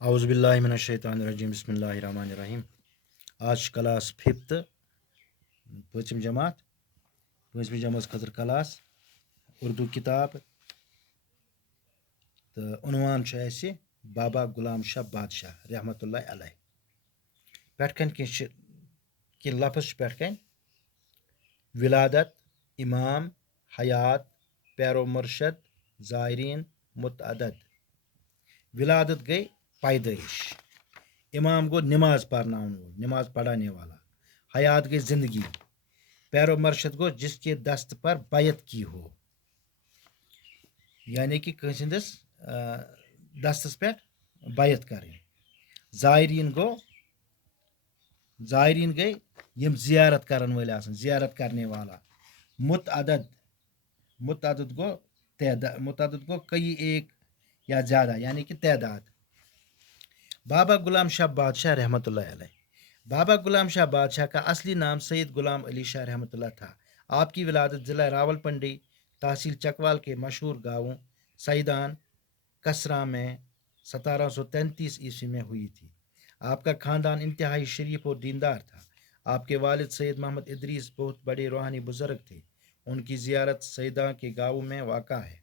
اعوذ باللہ من الشیطان الرجیم بسم اللہ الرحمن الرحیم آج کلاس ففتھ پوٗژِم جماعت پوٗژمہِ جمٲژ خٲطرٕ کلاس اردوٗ کِتاب تہٕ عنوان چھُ اَسہِ بابا غلام شاہ بادشاہ رحمتہ اللہ علیہ پٮ۪ٹھ کَنۍ کینٛہہ لفظ چھِ پٮ۪ٹھ کَنۍ ولادت امام حیات پیرو مرشد زائرین متعدد ولادت گئی پیدائش امام گو نماز پڑھنانے وول نماز پڑھانے والا حیات گئی زندگی پیرو مرشد گو جس کے دست پر بیعت کی ہو یعنی کہ کٲنٛسہِ ہٕنٛدِس دستس پٮ۪ٹھ بیعت کرٕنۍ زائرین گئی یِم زیارت کرن وٲلۍ آسان زیارت کرنے والا متعدد گو کئی ایک یا زیادہ یعنی کہ تعداد بابا غلام شاہ بادشاہ رحمۃ اللہ علیہ بابا غلام شاہ بادشاہ کا اصلی نام سید غلام علی شاہ رحمۃ اللہ تھا آپ کی ولادت ضلع راول پنڈی تحصیل چکوال کے مشہور گاؤں سیدان کسرا میں 1733 عیسوی میں ہوئی تھی آپ کا خاندان انتہائی شریف اور دیندار تھا آپ کے والد سید محمد ادریس بہت بڑے روحانی بزرگ تھے ان کی زیارت سیدان کے گاؤں میں واقع ہے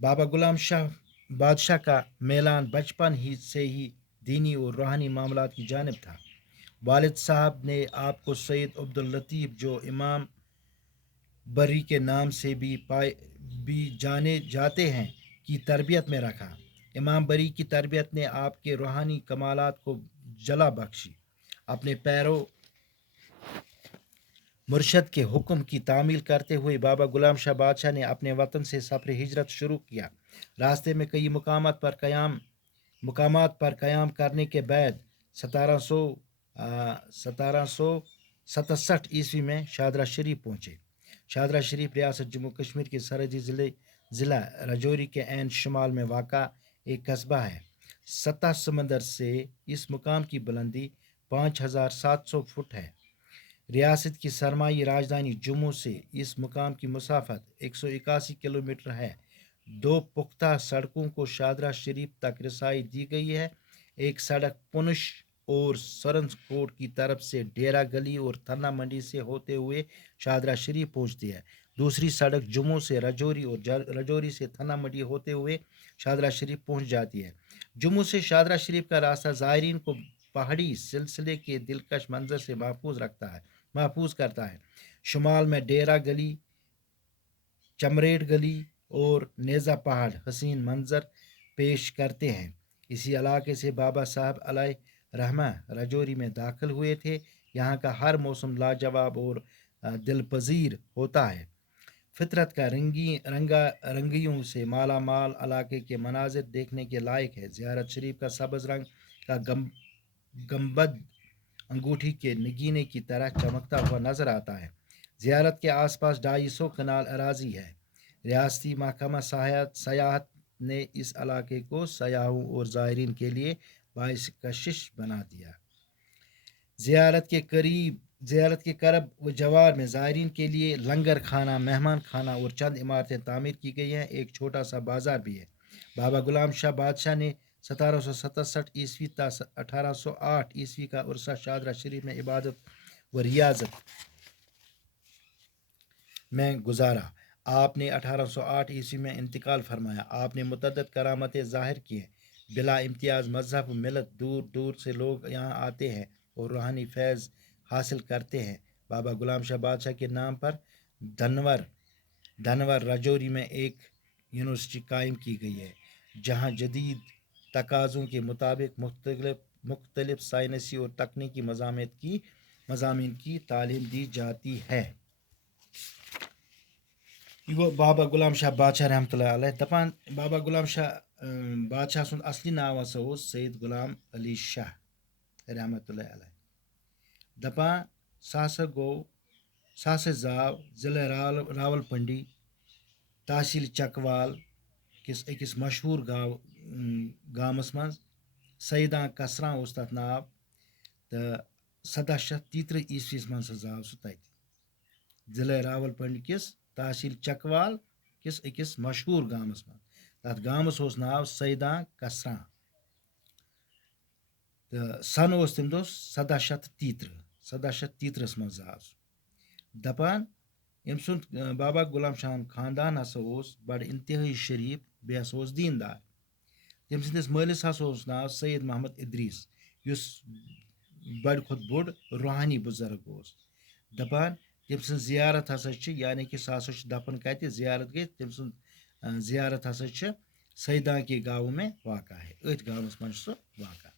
بابا غلام شاہ بادشاہ کا میلان بچپن سے ہی دینی اور روحانی معاملات کی جانب تھا والد صاحب نے آپ کو سید عبداللطیف جو امام بری کے نام سے بھی جانے جاتے ہیں کی تربیت میں رکھا امام بری کی تربیت نے آپ کے روحانی کمالات کو جلا بخشی اپنے پیرو مرشد کے حکم کی تعمیل کرتے ہوئے بابا غلام شاہ بادشاہ نے اپنے وطن سے سفر ہجرت شروع کیا راستے میں کئی مقامات پر قیام کرنے کے بعد 1767 عیسوی میں شادرہ شریف پہنچے شادرہ شریف ریاست جموں کشمیر کے سرحدی ضلع رجوری کے عین شمال میں واقع ایک قصبہ ہے سطح سمندر سے اس مقام کی بلندی 5700 فٹ ہے ریاست کی سرمائی راجدھانی جموں سے اس مقام کی مسافت 181 کلومیٹر ہے 2 پختہ سڑکوں کو شادرہ شریف تک رسائی دی گئی ہے ایک سڑک پونچھ اور سرنس کوٹ کی طرف سے ڈیرا گلی اور تھنا منڈی سے ہوتے ہوئے شادرہ شریف پہنچتی ہے دوسری سڑک جموں سے رجوری اور رجوری سے تھنا منڈی ہوتے ہوئے شادرہ شریف پہنچ جاتی ہے جموں سے شادرہ شریف کا راستہ زائرین کو پہاڑی سلسلے کے دلکش منظر سے محفوظ کرتا ہے شمال میں ڈیرا گلی چمریٹ گلی اور نیزا پہاڑ حسین منظر پیش کرتے ہیں اسی علاقے سے بابا صاحب علیہ رحمہ رجوری میں داخل ہوئے تھے یہاں کا ہر موسم لاجواب اور دل پذیر ہوتا ہے فطرت کا رنگیوں سے مالا مال علاقے کے مناظر دیکھنے کے لائق ہے زیارت شریف کا سبز رنگ کا گنبد انگوٹھی کے نگینے کی طرح چمکتا ہوا نظر آتا ہے زیارت کے آس پاس 250 کنال اراضی ہے ریاستی محکمہ سیاحت نے اس علاقے کو سیاحوں اور زائرین کے لیے باعث کشش بنا دیا زیارت کے قرب و جوار میں زائرین کے لیے لنگر خانہ مہمان خانہ اور چند عمارتیں تعمیر کی گئی ہیں ایک چھوٹا سا بازار بھی ہے بابا غلام شاہ بادشاہ نے 1767 عیسوی تا 1808 عیسوی کا عرصہ شادرہ شریف میں عبادت و ریاضت میں گزارا آپ نے 1808 عیسوی میں انتقال فرمایا آپ نے متعدد کرامتیں ظاہر کی ہیں بلا امتیاز مذہب و ملت دور دور سے لوگ یہاں آتے ہیں اور روحانی فیض حاصل کرتے ہیں بابا غلام شاہ بادشاہ کے نام پر دھنور رجوری میں ایک یونیورسٹی قائم کی گئی ہے جہاں جدید تقاضوں کے مطابق مختلف سائنسی اور تکنیکی مضامین کی تعلیم دی جاتی ہے یہ گو بابا غلام شاہ بادشاہ رحمتہ اللہ علیہ دپان بابا غلام شاہ بادشاہ سُنٛد اصلی ناو ہسا اوس سید غلام علی شاہ رحمتہ اللہ علیہ دپان سُہ ہسا زاو ضلع راول پنڈی تحصیل چکوال کِس أکِس مشہوٗر گامس منٛز سیدان کسراں اوس تتھ ناو تہٕ 1733 عیسویس منٛز ہسا زاو سُہ تتہِ ضلع راول پنڈی کِس تحصیل چکوال کِس أکِس مشہوٗر گامس منٛز تتھ گامس اوس ناو سیدان کسراں تہٕ سَن اوس تَمہِ دۄہ 1733 منٛز زاو سُہ. دَپان أمۍ سُنٛد بابا غلام شاہُن خاندان ہسا اوس بَڑٕ اِنتہٲیی شریٖف بیٚیہِ ہسا اوس دیٖندار. تٔمۍ سٕنٛدِس مٲلِس ہسا اوس ناو سید محمد اِدریٖس یُس بَڑِ کھۄتہٕ بوٚڑ روحانی بُزرٕگ اوس. دَپان تٔمۍ سٕنٛز زِیارت ہسا چھِ یعنی کہِ سُہ ہسا چھُ دَپان کَتہِ زِیارت گٔے تٔمۍ سُنٛد زِیارت ہسا چھِ سیداں کے گاوٕ میں واقع ہے أتھۍ گامَس منٛز چھُ سُہ واقع.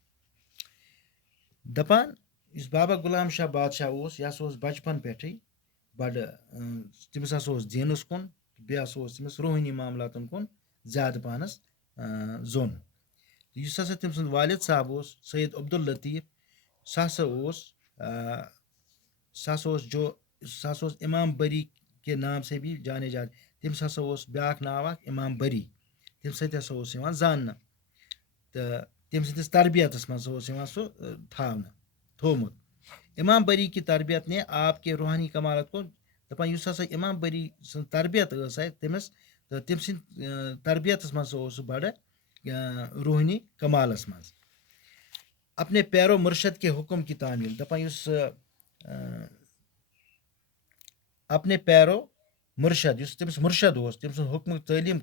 دَپان یُس بابا غلام شاہ بادشاہ اوس یہِ ہسا اوس بَچپَن پٮ۪ٹھٕے بَڑٕ تٔمِس ہسا اوس دیٖنَس کُن بیٚیہِ ہسا اوس تٔمِس روحٲنی معاملاتَن کُن زیادٕ پَہنَس زوٚن. یُس ہسا تٔمۍ سُنٛد والد صاحب اوس سید عبداللطیف سُہ ہسا اوس اِمام بری کے نام سے بھی جانے جاتے. تٔمِس ہسا اوس بیٛاکھ ناو اکھ اِمام بری تَمہِ سۭتۍ ہسا اوس یِوان زاننہٕ تہٕ تٔمۍ سٕنٛدِس تربیتَس منٛز اوس یِوان سُہ تھوٚومُت. اِمام بری کی تربیت نے آپ کے روحانی کمالت کو. دَپان یُس ہسا اِمام بری سٕنٛز تربیت ٲس اَتہِ تٔمِس تہٕ تٔمۍ سٕنٛدِ تربیتَس منٛز اوس سُہ بَڑٕ روحانی کمالَس منٛز. اپنے پیرو مرشد کے حکم کی تعمیل. دَپان یُس اپنے پیرو مرشد یُس تٔمِس مُرشد اوس تٔمۍ سُنٛد حُکمُک تعلیٖم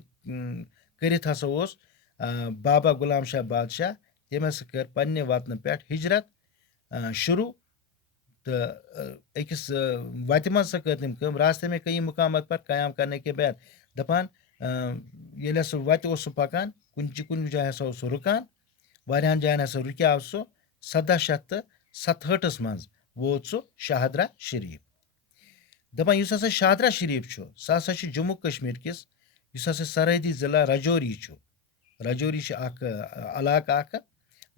کٔرِتھ ہسا اوس بابا غلام شاہ بادشاہ تٔمۍ ہسا کٔر پننہِ وطنہٕ پٮ۪ٹھ ہجرت شروٗع تہٕ أکِس وَتہِ منٛز ہسا کٔر تٔمۍ کٲم. راستے میں کئی مقامات پر قیام کرنے کے بعد. دَپان ییٚلہِ ہسا وَتہِ اوس سُہ پَکان کُنہِ جایہِ ہسا اوس سُہ رُکان واریاہن جاین ہسا رُکیو سُہ 1767 منٛز ووت سُہ شاہدرہ شریٖف. دَپان یُس ہسا شاہدرہ شریٖف چھُ سُہ ہسا چھُ جموں کشمیٖر کِس یُس ہسا سرحدی ضلع رجوری چھُ. رجوری چھُ اکھ علاقہٕ اکھ.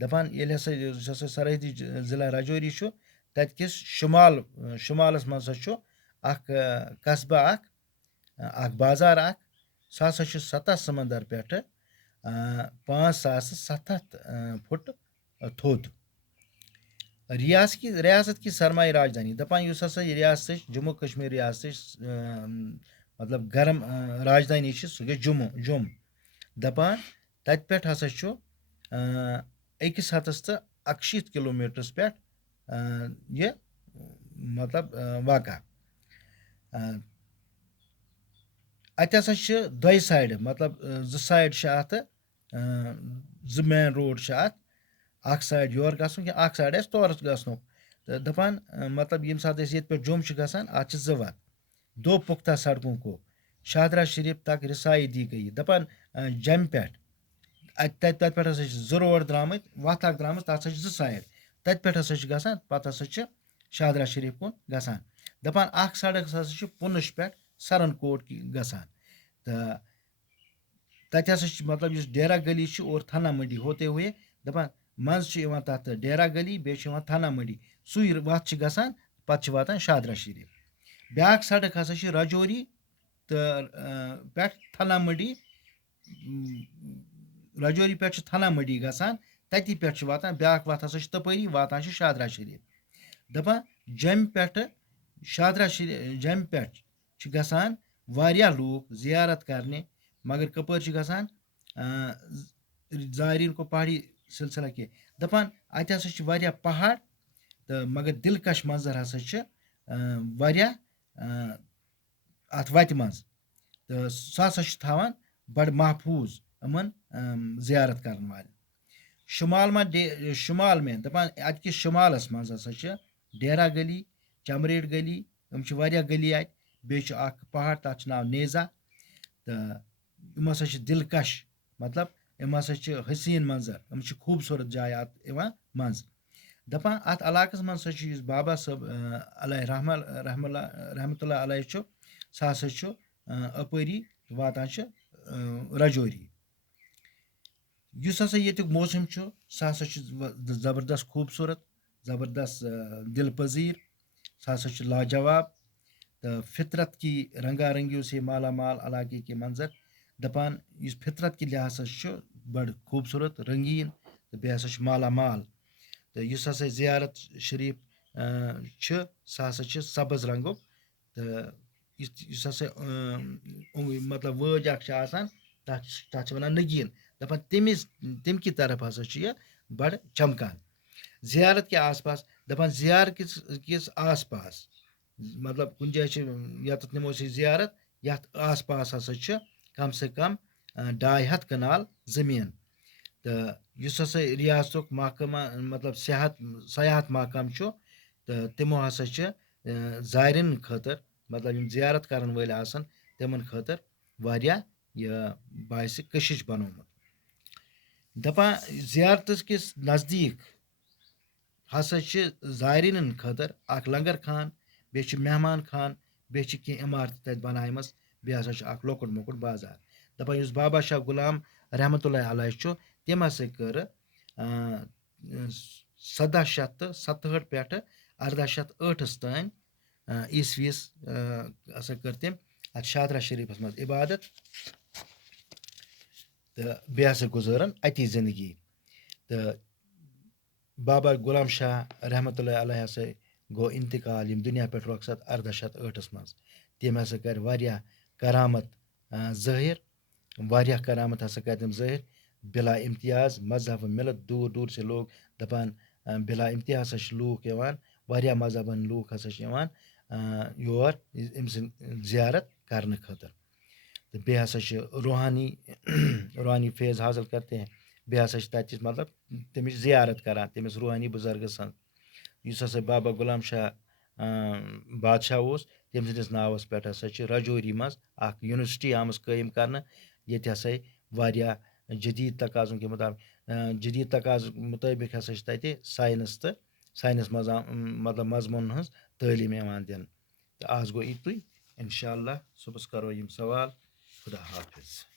دَپان ییٚلہِ ہسا یُس ہسا سرحدی ضلع رجوری چھُ تَتہِ کِس شُمالس منٛز ہسا چھُ اکھ قصبہٕ اکھ بازار اکھ. سُہ ہسا چھُ 7 سمندر پٮ۪ٹھٕ 5700 فُٹ تھوٚد. ریاست کی سرمایہ راجدھانی. دَپان یُس ہسا یہِ ریاستٕچ جموں کشمیٖر ریاستٕچ مطلب گرم راجدھانی چھِ سُہ گٔے جوٚم. دَپان تَتہِ پٮ۪ٹھ ہسا چھُ 161 کِلوٗمیٖٹرس پٮ۪ٹھ یہِ مطلب واقع. اَتہِ ہسا چھِ دۄیہِ سایڈٕ مطلب 2 سایڈ چھِ اَتھ 2 مین روڈ چھِ اَتھ. اکھ سایڈ یورٕ گژھنُک یا اکھ سایڈ آسہِ تورٕ گژھنُک. تہٕ دَپان مطلب ییٚمہِ ساتہٕ أسۍ ییٚتہِ پٮ۪ٹھ جوٚم چھِ گژھان اَتھ چھِ 2 وَتہٕ. دو پختہ سڑکوں کو شاہدرہ شریٖف تک رسائی دی گئی. دَپان جَمہِ پٮ۪ٹھ تَتہِ پٮ۪ٹھ ہسا چھِ 2 روڈ درٛامٕتۍ وَتھ اکھ درٛامٕژ تَتھ ہسا چھِ 2 سایڈ. تَتہِ پٮ۪ٹھ ہسا چھِ گژھان پَتہٕ ہسا چھِ شاہدرہ شریٖف کُن گژھان. دَپان اکھ سڑک ہسا چھِ پُنچ پٮ۪ٹھ سرن کوٹ گژھان تہٕ تَتہِ ہسا چھِ مطلب یُس ڈیرا گلی چھِ اور تھنا منڈی ہوتے ہوئے. دَپان منٛزٕ چھِ یِوان تَتھ ڈیرا گلی بیٚیہِ چھِ یِوان تھنا منڈی سُے وَتھ چھِ گژھان پَتہٕ چھِ واتان شاہدرہ شریٖف. بیٛاکھ سڑک ہسا چھِ رجوری تہٕ پٮ۪ٹھ تھنا منڈی. رجوری پٮ۪ٹھ چھِ تھنا منڈی گژھان تَتی پٮ۪ٹھ چھِ واتان بیٛاکھ وَتھ ہسا چھِ تَپٲری واتان چھِ شاہدرہ شریٖف. دَپان جَمہِ پٮ۪ٹھٕ جَمہِ پٮ۪ٹھ چھِ گژھان واریاہ لوٗکھ زِیارت کَرنہِ مگر کَپٲرۍ چھِ گژھان زایریٖن کو پہاڑی سلسلہ کہِ. دَپان اَتہِ ہسا چھِ واریاہ پہاڑ تہٕ مگر دِلکش منظر ہسا چھِ واریاہ اَتھ وَتہِ منٛز تہٕ سُہ ہسا چھُ تھاوان بَڑٕ محفوٗظ یِمن زِیارت کَرن والٮ۪ن. شُمال میں دَپان اَتہِ کِس شُمالس منٛز ہسا چھِ ڈیرا گلی چمریڈ گلی یِم چھِ واریاہ گلی اَتہِ. بیٚیہِ چھُ اکھ پہاڑ تَتھ چھُ ناو نیزا تہٕ یِم ہسا چھِ دِلکش مطلب یِم ہسا چھِ حسیٖن منظر یِم چھِ خوٗبصوٗرت جایہِ اَتھ یِوان منٛز. دَپان اَتھ علاقَس منٛز ہسا چھُ یُس بابا صٲب علیہ رحمتہ اللہ علیہ چھُ سُہ ہسا چھُ اَپٲری واتان چھِ رجوری. یُس ہسا ییٚتیُک موسم چھُ سُہ ہسا چھُ زبردست خوٗبصوٗرت زبردست دِل پذیٖر سُہ ہسا چھُ لاجواب تہٕ فطرت کی رنگا رنگیو سے مالا مال علاقے کے منظر. دَپان یُس فطرت کہِ لحاظ ہسا چھُ بَڑٕ خوٗبصوٗرت رنگیٖن تہٕ بیٚیہِ ہسا چھُ مالا مال. تہٕ یُس ہسا زِیارت شریٖف چھُ سُہ ہسا چھُ سبٕز رنگُک تہٕ یُس ہسا مطلب وٲج اکھ چھِ آسان تَتھ چھِ وَنان نگیٖن. دَپان تَمہِ کہِ طرف ہسا چھُ یہِ بَڑٕ چمکان. زیارت کے آس پاس دپان زیارت کس آس پاس مطلب کُنہِ جایہِ چھِ ییٚتَتھ نِمو أسۍ زیارت یَتھ آس پاس ہسا چھِ کم سے کم 250 کنال زٔمیٖن تہٕ یُس ہسا ریاستُک محکمہ مطلب سیاحت محکم چھُ تہٕ تِمو ہسا چھِ زارٮ۪ن خٲطرٕ مطلب یِم زیارت کرن وٲلۍ آسن تِمن خٲطرٕ واریاہ یہِ باعثِ کٔشش بنومُت دپان زیارتس کِس نزدیٖک ہسا چھِ زارٮ۪نن خٲطرٕ اکھ لنگر خان بیٚیہِ چھُ مہمان خان بیٚیہِ چھِ کینٛہہ عمارتہٕ تَتہِ بنایمژ بیٚیہِ ہسا چھُ اکھ لۄکُٹ مۄکُٹ بازار دپان یُس بابا شاہ غلام رحمتہ اللہ علیہ چھُ تٔمۍ ہسا کٔر 1767 پٮ۪ٹھٕ 1808 تانۍ عیسویس ہسا کٔر تٔمۍ اتھ شادرا شریفس منٛز عبادت تہٕ بیٚیہِ ہسا گُزٲرن اتی زندگی تہٕ بابا غلام شاہ رحمتہ اللہ علیہ ہسا گوٚو انتقال یِم دُنیا پٮ۪ٹھ رۄخصت 1808 منٛز تٔمۍ ہسا کَرِ واریاہ کرامت ظٲہر واریاہ کرامت ہسا کَرِ تٔمۍ ظٲہر بلا امتیاز مذہب و ملت دوٗر دوٗر سے لوگ دپان بلا امتیاز ہسا چھِ لوٗکھ یِوان واریاہ مذہبن لوٗکھ ہسا چھِ یِوان یور أمۍ سٕنٛز زیارت کرنہٕ خٲطرٕ تہٕ بیٚیہِ ہسا چھِ روحانی فیض حٲصِل کرتے ہیں بیٚیہِ ہسا چھِ تَتہِ مطلب تٔمِچ زیارت کران تٔمِس روحانی بُزرگہٕ سٕنٛز یُس ہسا بابا غلام شاہ بادشاہ اوس تٔمۍ سٕنٛدِس ناوَس پٮ۪ٹھ ہسا چھِ راجوری منٛز اکھ یونیورسٹی آمٕژ قٲیِم کرنہٕ ییٚتہِ ہسا واریاہ جدیٖد تقاضن کے مطٲبق ہسا چھِ تَتہِ ساینس مطلب مضموٗنن ہٕنٛز تعلیٖم یِوان دِنہٕ تہٕ آز گوٚو یِتُے انشاء اللہ صُبحس کرو یِم سوال خدا حافظ